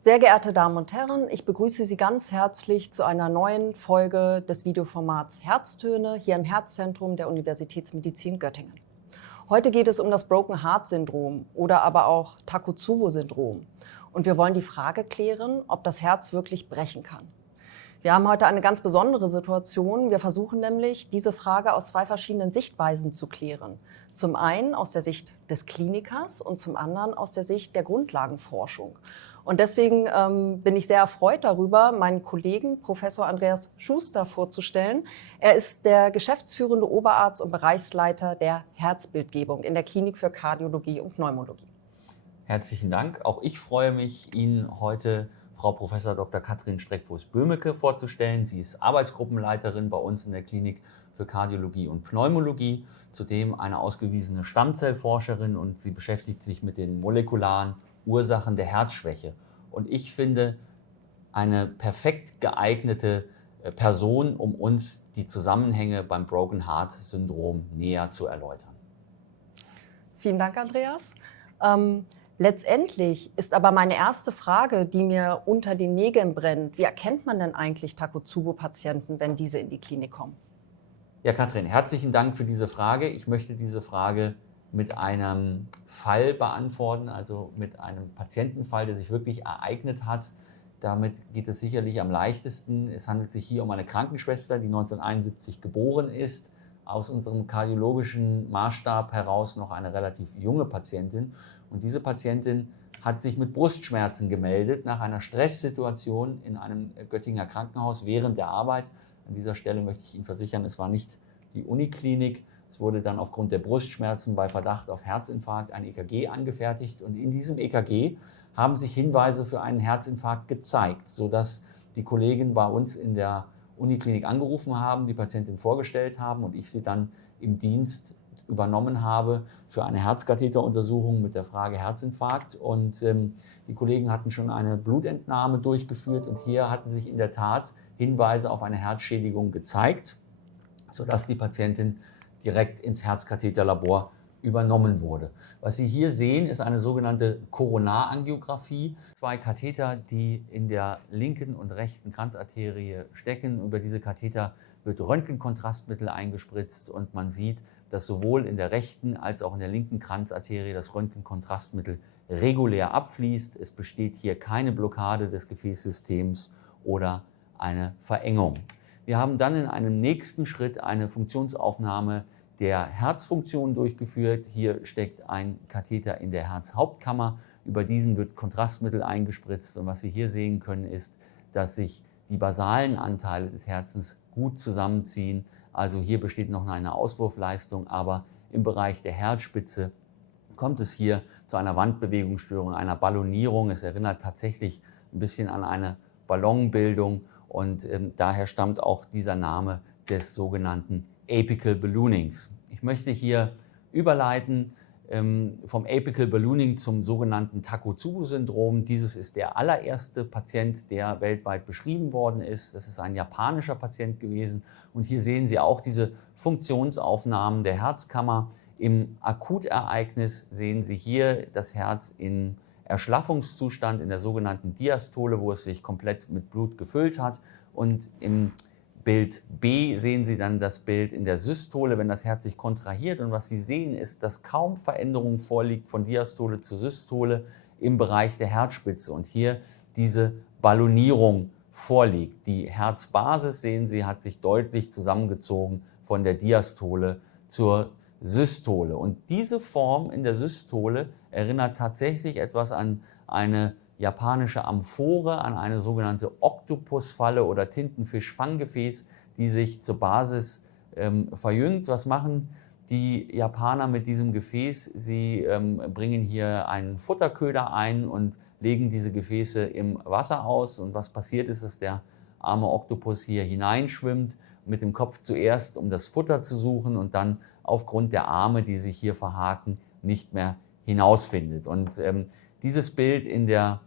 Sehr geehrte Damen und Herren, ich begrüße Sie ganz herzlich zu einer neuen Folge des Videoformats Herztöne hier im Herzzentrum der Universitätsmedizin Göttingen. Heute geht es um das Broken Heart Syndrom oder aber auch Takotsubo-Syndrom. Und wir wollen die Frage klären, ob das Herz wirklich brechen kann. Wir haben heute eine ganz besondere Situation. Wir versuchen nämlich, diese Frage aus zwei verschiedenen Sichtweisen zu klären. Zum einen aus der Sicht des Klinikers und zum anderen aus der Sicht der Grundlagenforschung. Und deswegen bin ich sehr erfreut darüber, meinen Kollegen Professor Andreas Schuster vorzustellen. Er ist der geschäftsführende Oberarzt und Bereichsleiter der Herzbildgebung in der Klinik für Kardiologie und Pneumologie. Herzlichen Dank. Auch ich freue mich, Ihnen heute Frau Prof. Dr. Katrin Streckfuß-Böhmeke vorzustellen. Sie ist Arbeitsgruppenleiterin bei uns in der Klinik für Kardiologie und Pneumologie, zudem eine ausgewiesene Stammzellforscherin, und sie beschäftigt sich mit den molekularen Ursachen der Herzschwäche. Und ich finde, eine perfekt geeignete Person, um uns die Zusammenhänge beim Broken Heart Syndrom näher zu erläutern. Vielen Dank, Andreas. Letztendlich ist aber meine erste Frage, die mir unter den Nägeln brennt: Wie erkennt man denn eigentlich Takotsubo-Patienten, wenn diese in die Klinik kommen? Ja, Katrin, herzlichen Dank für diese Frage. Ich möchte diese Frage mit einem Fall beantworten, also mit einem Patientenfall, der sich wirklich ereignet hat. Damit geht es sicherlich am leichtesten. Es handelt sich hier um eine Krankenschwester, die 1971 geboren ist. Aus unserem kardiologischen Maßstab heraus noch eine relativ junge Patientin. Und diese Patientin hat sich mit Brustschmerzen gemeldet nach einer Stresssituation in einem Göttinger Krankenhaus während der Arbeit. An dieser Stelle möchte ich Ihnen versichern, es war nicht die Uniklinik. Es wurde dann aufgrund der Brustschmerzen bei Verdacht auf Herzinfarkt ein EKG angefertigt. Und in diesem EKG haben sich Hinweise für einen Herzinfarkt gezeigt, sodass die Kollegen bei uns in der Uniklinik angerufen haben, die Patientin vorgestellt haben und ich sie dann im Dienst übernommen habe für eine Herzkatheteruntersuchung mit der Frage Herzinfarkt. Und die Kollegen hatten schon eine Blutentnahme durchgeführt und hier hatten sich in der Tat Hinweise auf eine Herzschädigung gezeigt, sodass die Patientin direkt ins Herzkatheterlabor übernommen wurde. Was Sie hier sehen, ist eine sogenannte Koronarangiographie. Zwei Katheter, die in der linken und rechten Kranzarterie stecken. Über diese Katheter wird Röntgenkontrastmittel eingespritzt und man sieht, dass sowohl in der rechten als auch in der linken Kranzarterie das Röntgenkontrastmittel regulär abfließt. Es besteht hier keine Blockade des Gefäßsystems oder eine Verengung. Wir haben dann in einem nächsten Schritt eine Funktionsaufnahme der Herzfunktion durchgeführt. Hier steckt ein Katheter in der Herzhauptkammer. Über diesen wird Kontrastmittel eingespritzt. Und was Sie hier sehen können, ist, dass sich die basalen Anteile des Herzens gut zusammenziehen. Also hier besteht noch eine Auswurfleistung, aber im Bereich der Herzspitze kommt es hier zu einer Wandbewegungsstörung, einer Ballonierung. Es erinnert tatsächlich ein bisschen an eine Ballonbildung und daher stammt auch dieser Name des sogenannten Apical Balloonings. Ich möchte hier überleiten vom Apical Ballooning zum sogenannten Takotsubo-Syndrom. Dieses ist der allererste Patient, der weltweit beschrieben worden ist. Das ist ein japanischer Patient gewesen. Und hier sehen Sie auch diese Funktionsaufnahmen der Herzkammer. Im Akutereignis sehen Sie hier das Herz in Erschlaffungszustand, in der sogenannten Diastole, wo es sich komplett mit Blut gefüllt hat. Und im Bild B sehen Sie dann das Bild in der Systole, wenn das Herz sich kontrahiert. Und was Sie sehen, ist, dass kaum Veränderung vorliegt von Diastole zu Systole im Bereich der Herzspitze. Und hier diese Ballonierung vorliegt. Die Herzbasis, sehen Sie, hat sich deutlich zusammengezogen von der Diastole zur Systole. Und diese Form in der Systole erinnert tatsächlich etwas an eine japanische Amphore, an eine sogenannte Oktopusfalle oder Tintenfisch-Fanggefäß, die sich zur Basis verjüngt. Was machen die Japaner mit diesem Gefäß? Sie bringen hier einen Futterköder ein und legen diese Gefäße im Wasser aus. Und was passiert ist, dass der arme Oktopus hier hineinschwimmt, mit dem Kopf zuerst, um das Futter zu suchen und dann aufgrund der Arme, die sich hier verhaken, nicht mehr hinausfindet. Und dieses Bild in der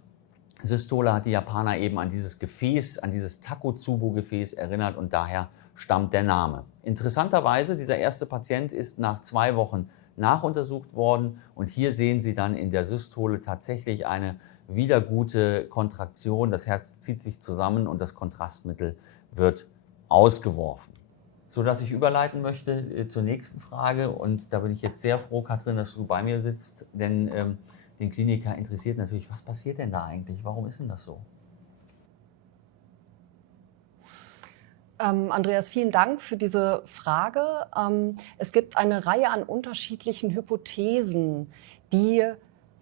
Systole hat die Japaner eben an dieses Gefäß, an dieses Takotsubo-Gefäß erinnert und daher stammt der Name. Interessanterweise, dieser erste Patient ist nach 2 Wochen nachuntersucht worden und hier sehen Sie dann in der Systole tatsächlich eine wieder gute Kontraktion, das Herz zieht sich zusammen und das Kontrastmittel wird ausgeworfen. Sodass ich überleiten möchte zur nächsten Frage, und da bin ich jetzt sehr froh, Katrin, dass du bei mir sitzt, denn den Kliniker interessiert natürlich, was passiert denn da eigentlich, warum ist denn das so? Andreas, vielen Dank für diese Frage. Es gibt eine Reihe an unterschiedlichen Hypothesen, die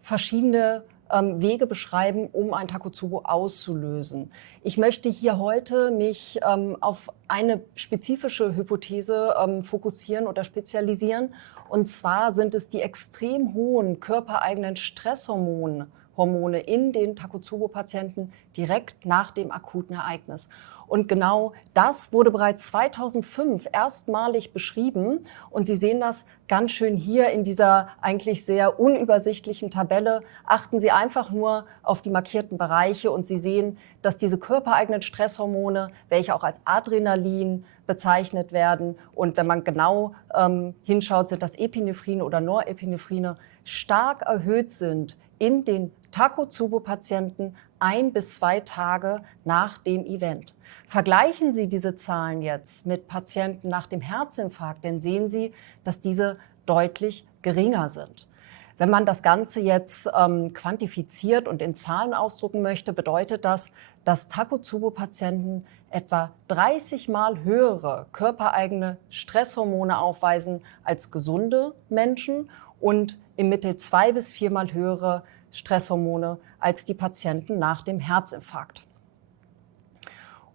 verschiedene Wege beschreiben, um ein Takotsubo auszulösen. Ich möchte hier heute mich auf eine spezifische Hypothese fokussieren oder spezialisieren. Und zwar sind es die extrem hohen körpereigenen Stresshormone in den Takotsubo-Patienten direkt nach dem akuten Ereignis. Und genau das wurde bereits 2005 erstmalig beschrieben. Und Sie sehen das ganz schön hier in dieser eigentlich sehr unübersichtlichen Tabelle. Achten Sie einfach nur auf die markierten Bereiche und Sie sehen, dass diese körpereigenen Stresshormone, welche auch als Adrenalin bezeichnet werden, und wenn man genau hinschaut, sind das Epinephrine oder Norepinephrine, stark erhöht sind in den Takotsubo-Patienten 1 bis 2 Tage nach dem Event. Vergleichen Sie diese Zahlen jetzt mit Patienten nach dem Herzinfarkt, dann sehen Sie, dass diese deutlich geringer sind. Wenn man das Ganze jetzt quantifiziert und in Zahlen ausdrücken möchte, bedeutet das, dass Takotsubo-Patienten etwa 30 Mal höhere körpereigene Stresshormone aufweisen als gesunde Menschen und im Mittel 2 bis 4 Mal höhere Stresshormone als die Patienten nach dem Herzinfarkt.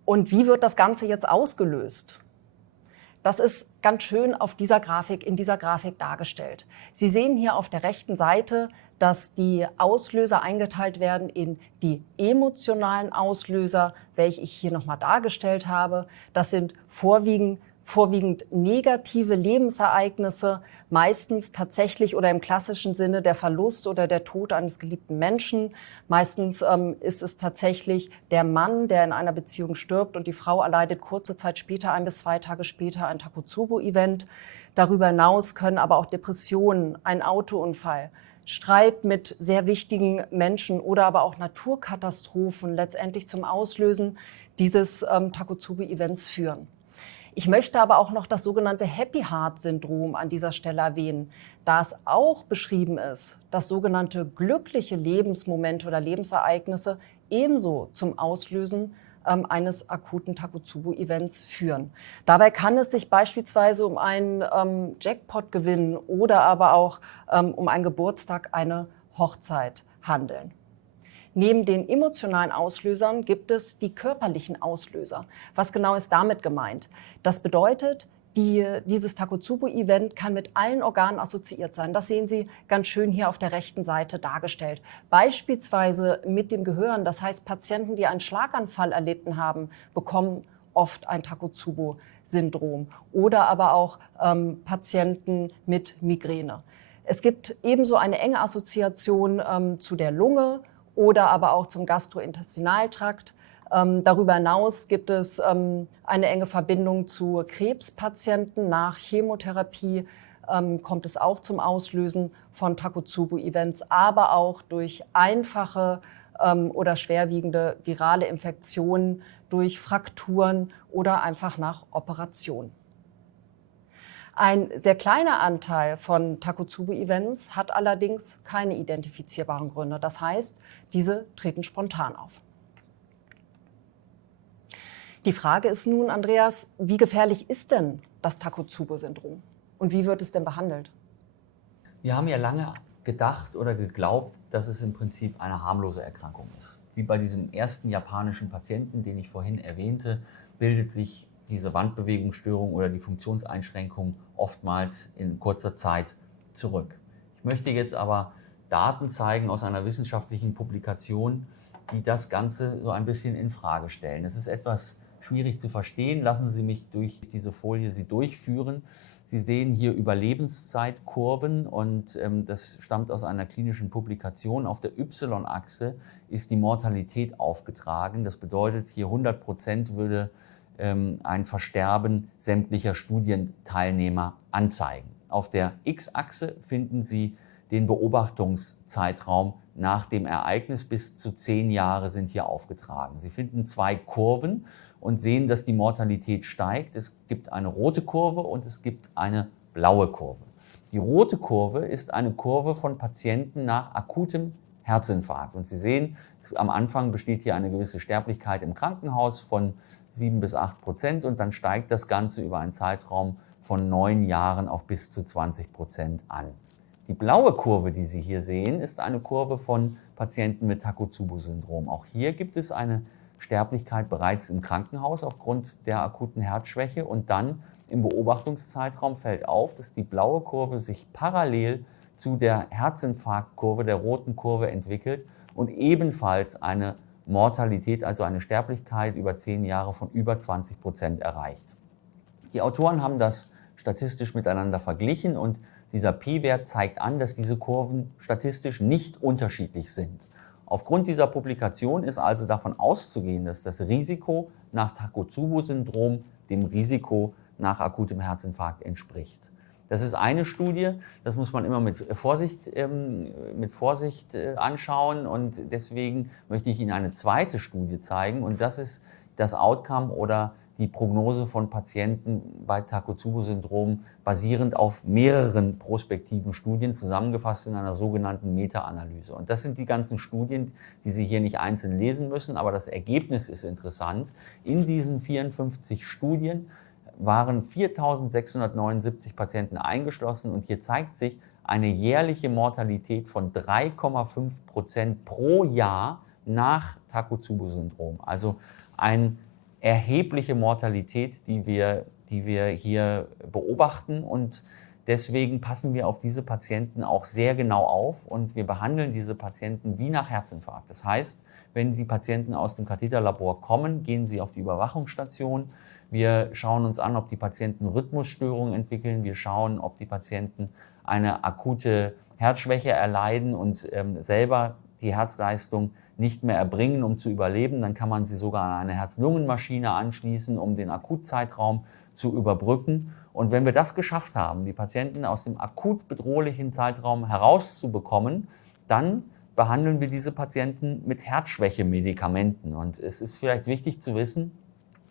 Und wie wird das Ganze jetzt ausgelöst? Das ist ganz schön auf dieser Grafik, in dieser Grafik dargestellt. Sie sehen hier auf der rechten Seite, dass die Auslöser eingeteilt werden in die emotionalen Auslöser, welche ich hier nochmal dargestellt habe. Das sind vorwiegend negative Lebensereignisse, meistens tatsächlich oder im klassischen Sinne der Verlust oder der Tod eines geliebten Menschen. Meistens ist es tatsächlich der Mann, der in einer Beziehung stirbt und die Frau erleidet kurze Zeit später, 1 bis 2 Tage später, ein Takotsubo-Event. Darüber hinaus können aber auch Depressionen, ein Autounfall, Streit mit sehr wichtigen Menschen oder aber auch Naturkatastrophen letztendlich zum Auslösen dieses Takotsubo-Events führen. Ich möchte aber auch noch das sogenannte Happy Heart Syndrom an dieser Stelle erwähnen, da es auch beschrieben ist, dass sogenannte glückliche Lebensmomente oder Lebensereignisse ebenso zum Auslösen eines akuten Takotsubo-Events führen. Dabei kann es sich beispielsweise um einen Jackpot-Gewinn oder aber auch um einen Geburtstag, eine Hochzeit handeln. Neben den emotionalen Auslösern gibt es die körperlichen Auslöser. Was genau ist damit gemeint? Das bedeutet, dieses Takotsubo-Event kann mit allen Organen assoziiert sein. Das sehen Sie ganz schön hier auf der rechten Seite dargestellt. Beispielsweise mit dem Gehirn. Das heißt, Patienten, die einen Schlaganfall erlitten haben, bekommen oft ein Takotsubo-Syndrom. Oder aber auch Patienten mit Migräne. Es gibt ebenso eine enge Assoziation zu der Lunge oder aber auch zum Gastrointestinaltrakt. Darüber hinaus gibt es eine enge Verbindung zu Krebspatienten. Nach Chemotherapie kommt es auch zum Auslösen von Takotsubo-Events, aber auch durch einfache oder schwerwiegende virale Infektionen, durch Frakturen oder einfach nach Operationen. Ein sehr kleiner Anteil von Takotsubo-Events hat allerdings keine identifizierbaren Gründe. Das heißt, diese treten spontan auf. Die Frage ist nun, Andreas, wie gefährlich ist denn das Takotsubo-Syndrom und wie wird es denn behandelt? Wir haben ja lange gedacht oder geglaubt, dass es im Prinzip eine harmlose Erkrankung ist. Wie bei diesem ersten japanischen Patienten, den ich vorhin erwähnte, bildet sich diese Wandbewegungsstörung oder die Funktionseinschränkung oftmals in kurzer Zeit zurück. Ich möchte jetzt aber Daten zeigen aus einer wissenschaftlichen Publikation, die das Ganze so ein bisschen in Frage stellen. Es ist etwas schwierig zu verstehen. Lassen Sie mich durch diese Folie Sie durchführen. Sie sehen hier Überlebenszeitkurven und das stammt aus einer klinischen Publikation. Auf der Y-Achse ist die Mortalität aufgetragen. Das bedeutet, hier 100% würde ein Versterben sämtlicher Studienteilnehmer anzeigen. Auf der X-Achse finden Sie den Beobachtungszeitraum nach dem Ereignis. Bis zu 10 Jahre sind hier aufgetragen. Sie finden 2 Kurven und sehen, dass die Mortalität steigt. Es gibt eine rote Kurve und es gibt eine blaue Kurve. Die rote Kurve ist eine Kurve von Patienten nach akutem Herzinfarkt. Und Sie sehen, am Anfang besteht hier eine gewisse Sterblichkeit im Krankenhaus von 7 bis 8% und dann steigt das Ganze über einen Zeitraum von 9 Jahren auf bis zu 20% an. Die blaue Kurve, die Sie hier sehen, ist eine Kurve von Patienten mit Takotsubo-Syndrom. Auch hier gibt es eine Sterblichkeit bereits im Krankenhaus aufgrund der akuten Herzschwäche und dann im Beobachtungszeitraum fällt auf, dass die blaue Kurve sich parallel zu der Herzinfarktkurve, der roten Kurve entwickelt und ebenfalls eine Mortalität, also eine Sterblichkeit über 10 Jahre von über 20% erreicht. Die Autoren haben das statistisch miteinander verglichen und dieser P-Wert zeigt an, dass diese Kurven statistisch nicht unterschiedlich sind. Aufgrund dieser Publikation ist also davon auszugehen, dass das Risiko nach Takotsubo-Syndrom dem Risiko nach akutem Herzinfarkt entspricht. Das ist eine Studie, das muss man immer mit Vorsicht anschauen und deswegen möchte ich Ihnen eine zweite Studie zeigen und das ist das Outcome oder die Prognose von Patienten bei Takotsubo-Syndrom basierend auf mehreren prospektiven Studien, zusammengefasst in einer sogenannten Meta-Analyse. Und das sind die ganzen Studien, die Sie hier nicht einzeln lesen müssen, aber das Ergebnis ist interessant. In diesen 54 Studien waren 4.679 Patienten eingeschlossen und hier zeigt sich eine jährliche Mortalität von 3,5% pro Jahr nach Takotsubo-Syndrom. Also eine erhebliche Mortalität, die wir hier beobachten und deswegen passen wir auf diese Patienten auch sehr genau auf und wir behandeln diese Patienten wie nach Herzinfarkt. Das heißt, wenn die Patienten aus dem Katheterlabor kommen, gehen sie auf die Überwachungsstation. Wir schauen uns an, ob die Patienten Rhythmusstörungen entwickeln. Wir schauen, ob die Patienten eine akute Herzschwäche erleiden und selber die Herzleistung nicht mehr erbringen, um zu überleben. Dann kann man sie sogar an eine Herz-Lungen-Maschine anschließen, um den Akutzeitraum zu überbrücken. Und wenn wir das geschafft haben, die Patienten aus dem akut bedrohlichen Zeitraum herauszubekommen, dann behandeln wir diese Patienten mit Herzschwäche-Medikamenten. Und es ist vielleicht wichtig zu wissen,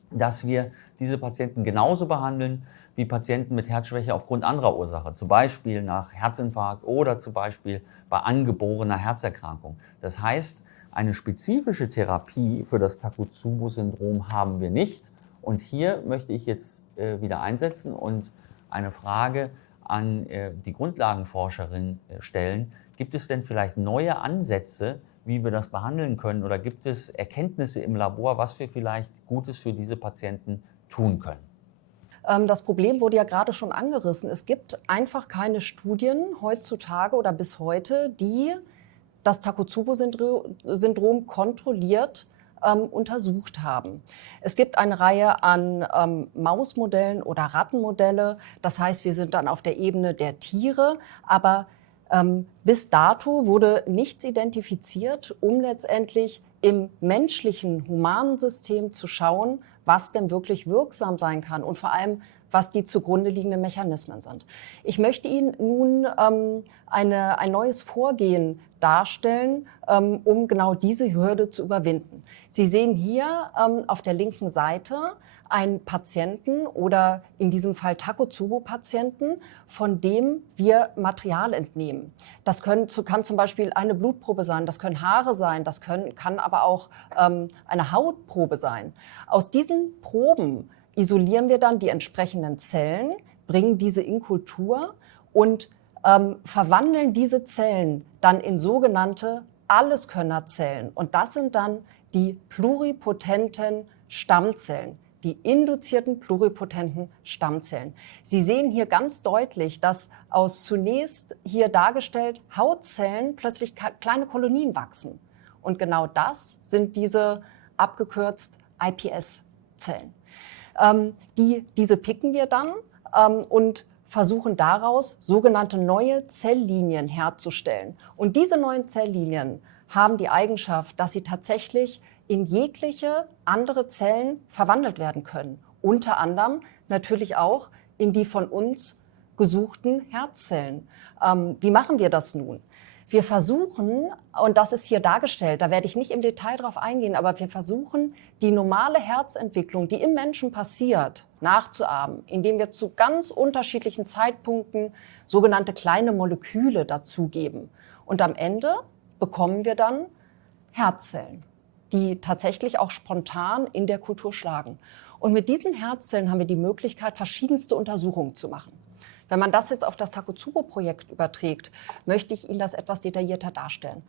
dass wir diese Patienten genauso behandeln wie Patienten mit Herzschwäche aufgrund anderer Ursache, zum Beispiel nach Herzinfarkt oder zum Beispiel bei angeborener Herzerkrankung. Das heißt, eine spezifische Therapie für das Takotsubo-Syndrom haben wir nicht. Und hier möchte ich jetzt wieder einsetzen und eine Frage an die Grundlagenforscherin stellen. Gibt es denn vielleicht neue Ansätze, wie wir das behandeln können? Oder gibt es Erkenntnisse im Labor, was wir vielleicht Gutes für diese Patienten tun können? Das Problem wurde ja gerade schon angerissen. Es gibt einfach keine Studien heutzutage oder bis heute, die das Takotsubo-Syndrom kontrolliert untersucht haben. Es gibt eine Reihe an Mausmodellen oder Rattenmodelle. Das heißt, wir sind dann auf der Ebene der Tiere, aber bis dato wurde nichts identifiziert, um letztendlich im menschlichen, humanen System zu schauen, was denn wirklich wirksam sein kann und vor allem, was die zugrunde liegenden Mechanismen sind. Ich möchte Ihnen nun ein neues Vorgehen darstellen, um genau diese Hürde zu überwinden. Sie sehen hier auf der linken Seite einen Patienten oder in diesem Fall Takotsubo-Patienten, von dem wir Material entnehmen. Das kann zum Beispiel eine Blutprobe sein, das können Haare sein, das kann aber auch eine Hautprobe sein. Aus diesen Proben isolieren wir dann die entsprechenden Zellen, bringen diese in Kultur und verwandeln diese Zellen dann in sogenannte Alleskönnerzellen. Und das sind dann die pluripotenten Stammzellen, die induzierten pluripotenten Stammzellen. Sie sehen hier ganz deutlich, dass aus zunächst hier dargestellt Hautzellen plötzlich kleine Kolonien wachsen. Und genau das sind diese abgekürzt iPS-Zellen. Diese picken wir dann und versuchen daraus sogenannte neue Zelllinien herzustellen. Und diese neuen Zelllinien haben die Eigenschaft, dass sie tatsächlich in jegliche andere Zellen verwandelt werden können. Unter anderem natürlich auch in die von uns gesuchten Herzzellen. Wie machen wir das nun? Wir versuchen, und das ist hier dargestellt, da werde ich nicht im Detail drauf eingehen, aber wir versuchen, die normale Herzentwicklung, die im Menschen passiert, nachzuahmen, indem wir zu ganz unterschiedlichen Zeitpunkten sogenannte kleine Moleküle dazugeben. Und am Ende bekommen wir dann Herzzellen, die tatsächlich auch spontan in der Kultur schlagen. Und mit diesen Herzzellen haben wir die Möglichkeit, verschiedenste Untersuchungen zu machen. Wenn man das jetzt auf das Takotsubo-Projekt überträgt, möchte ich Ihnen das etwas detaillierter darstellen.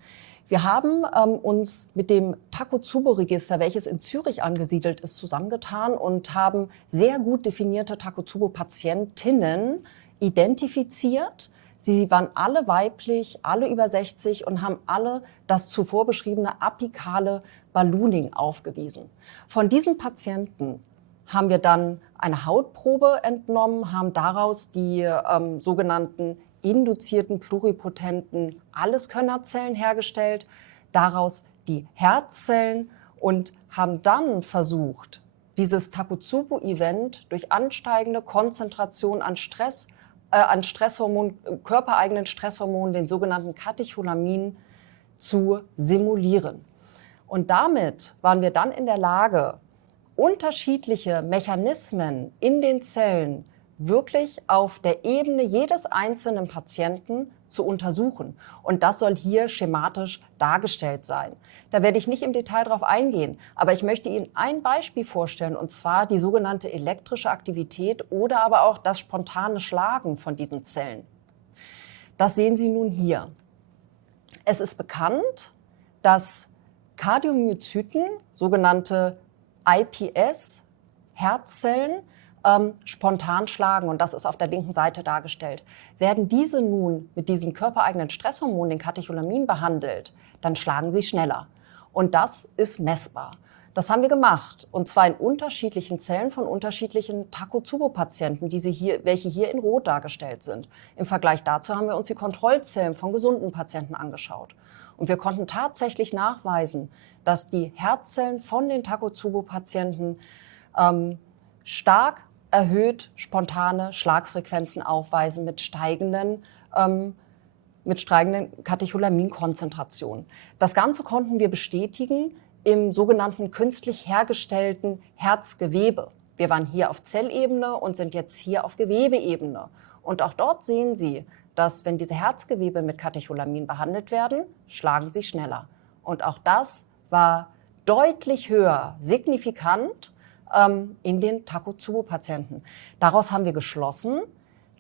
Wir haben uns mit dem Takotsubo-Register, welches in Zürich angesiedelt ist, zusammengetan und haben sehr gut definierte Takotsubo-Patientinnen identifiziert. Sie waren alle weiblich, alle über 60 und haben alle das zuvor beschriebene apikale Ballooning aufgewiesen. Von diesen Patienten haben wir dann eine Hautprobe entnommen, haben daraus die sogenannten induzierten pluripotenten Alleskönnerzellen hergestellt, daraus die Herzzellen und haben dann versucht, dieses Takotsubo-Event durch ansteigende Konzentration an Stresshormon, körpereigenen Stresshormonen, den sogenannten Katecholaminen, zu simulieren. Und damit waren wir dann in der Lage, unterschiedliche Mechanismen in den Zellen wirklich auf der Ebene jedes einzelnen Patienten zu untersuchen. Und das soll hier schematisch dargestellt sein. Da werde ich nicht im Detail drauf eingehen, aber ich möchte Ihnen ein Beispiel vorstellen, und zwar die sogenannte elektrische Aktivität oder aber auch das spontane Schlagen von diesen Zellen. Das sehen Sie nun hier. Es ist bekannt, dass Kardiomyozyten, sogenannte iPS, Herzzellen, spontan schlagen, und das ist auf der linken Seite dargestellt. Werden diese nun mit diesem körpereigenen Stresshormon, den Katecholamin, behandelt, dann schlagen sie schneller. Und das ist messbar. Das haben wir gemacht, und zwar in unterschiedlichen Zellen von unterschiedlichen Takotsubo-Patienten, welche hier in Rot dargestellt sind. Im Vergleich dazu haben wir uns die Kontrollzellen von gesunden Patienten angeschaut. Und wir konnten tatsächlich nachweisen, dass die Herzzellen von den Takotsubo-Patienten stark erhöht spontane Schlagfrequenzen aufweisen mit steigenden Katecholaminkonzentrationen. Das Ganze konnten wir bestätigen im sogenannten künstlich hergestellten Herzgewebe. Wir waren hier auf Zellebene und sind jetzt hier auf Gewebeebene. Und auch dort sehen Sie, dass wenn diese Herzgewebe mit Katecholamin behandelt werden, schlagen sie schneller. Und auch das war deutlich höher, signifikant in den Takotsubo-Patienten. Daraus haben wir geschlossen,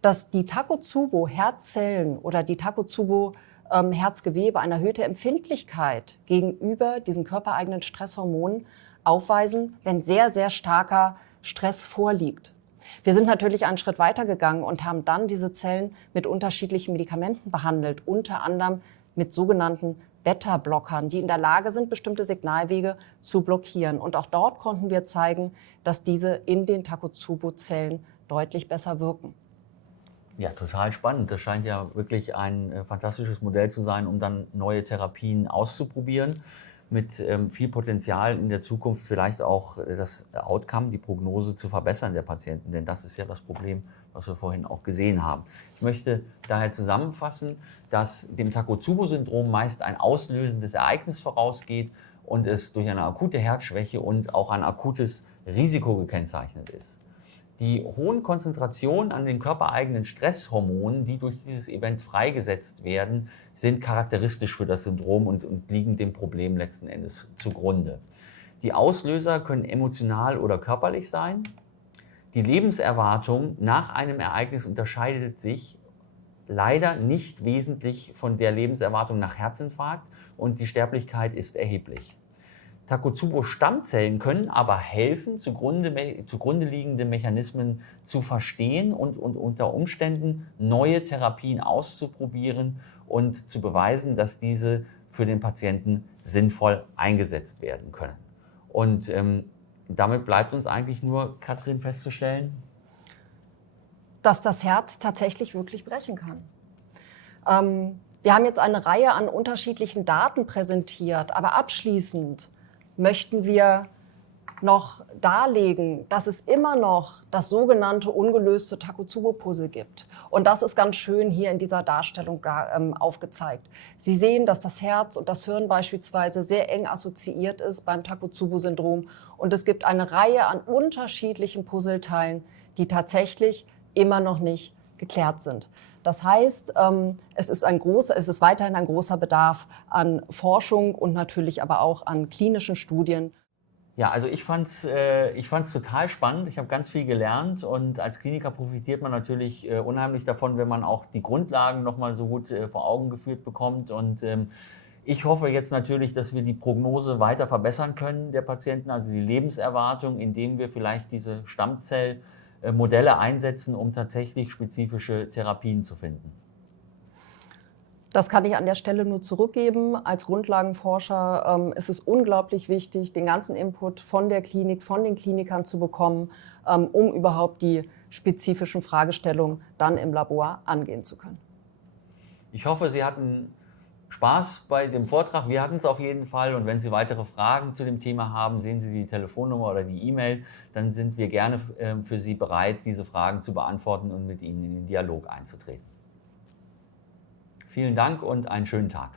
dass die Takotsubo-Herzzellen oder die Takotsubo-Herzgewebe eine erhöhte Empfindlichkeit gegenüber diesen körpereigenen Stresshormonen aufweisen, wenn sehr, sehr starker Stress vorliegt. Wir sind natürlich einen Schritt weiter gegangen und haben dann diese Zellen mit unterschiedlichen Medikamenten behandelt, unter anderem mit sogenannten Beta-Blockern, die in der Lage sind, bestimmte Signalwege zu blockieren. Und auch dort konnten wir zeigen, dass diese in den Takotsubo-Zellen deutlich besser wirken. Ja, total spannend. Das scheint ja wirklich ein fantastisches Modell zu sein, um dann neue Therapien auszuprobieren, mit viel Potenzial in der Zukunft vielleicht auch das Outcome, die Prognose zu verbessern der Patienten. Denn das ist ja das Problem, was wir vorhin auch gesehen haben. Ich möchte daher zusammenfassen, dass dem Takotsubo-Syndrom meist ein auslösendes Ereignis vorausgeht und es durch eine akute Herzschwäche und auch ein akutes Risiko gekennzeichnet ist. Die hohen Konzentrationen an den körpereigenen Stresshormonen, die durch dieses Event freigesetzt werden, sind charakteristisch für das Syndrom und liegen dem Problem letzten Endes zugrunde. Die Auslöser können emotional oder körperlich sein. Die Lebenserwartung nach einem Ereignis unterscheidet sich leider nicht wesentlich von der Lebenserwartung nach Herzinfarkt und die Sterblichkeit ist erheblich. Takotsubo-Stammzellen können aber helfen, zugrunde liegende Mechanismen zu verstehen und unter Umständen neue Therapien auszuprobieren und zu beweisen, dass diese für den Patienten sinnvoll eingesetzt werden können. Und damit bleibt uns eigentlich nur, Katrin, festzustellen, dass das Herz tatsächlich wirklich brechen kann. Wir haben jetzt eine Reihe an unterschiedlichen Daten präsentiert, aber abschließend möchten wir noch darlegen, dass es immer noch das sogenannte ungelöste Takotsubo-Puzzle gibt. Und das ist ganz schön hier in dieser Darstellung aufgezeigt. Sie sehen, dass das Herz und das Hirn beispielsweise sehr eng assoziiert ist beim Takotsubo-Syndrom. Und es gibt eine Reihe an unterschiedlichen Puzzleteilen, die tatsächlich immer noch nicht geklärt sind. Das heißt, es ist weiterhin ein großer Bedarf an Forschung und natürlich aber auch an klinischen Studien. Ja, also ich fand's total spannend. Ich habe ganz viel gelernt und als Kliniker profitiert man natürlich unheimlich davon, wenn man auch die Grundlagen nochmal so gut vor Augen geführt bekommt. Und ich hoffe jetzt natürlich, dass wir die Prognose weiter verbessern können der Patienten, also die Lebenserwartung, indem wir vielleicht diese Stammzellmodelle einsetzen, um tatsächlich spezifische Therapien zu finden. Das kann ich an der Stelle nur zurückgeben. Als Grundlagenforscher ist es unglaublich wichtig, den ganzen Input von der Klinik, von den Klinikern zu bekommen, um überhaupt die spezifischen Fragestellungen dann im Labor angehen zu können. Ich hoffe, Sie hatten Spaß bei dem Vortrag. Wir hatten es auf jeden Fall. Und wenn Sie weitere Fragen zu dem Thema haben, sehen Sie die Telefonnummer oder die E-Mail. Dann sind wir gerne für Sie bereit, diese Fragen zu beantworten und mit Ihnen in den Dialog einzutreten. Vielen Dank und einen schönen Tag.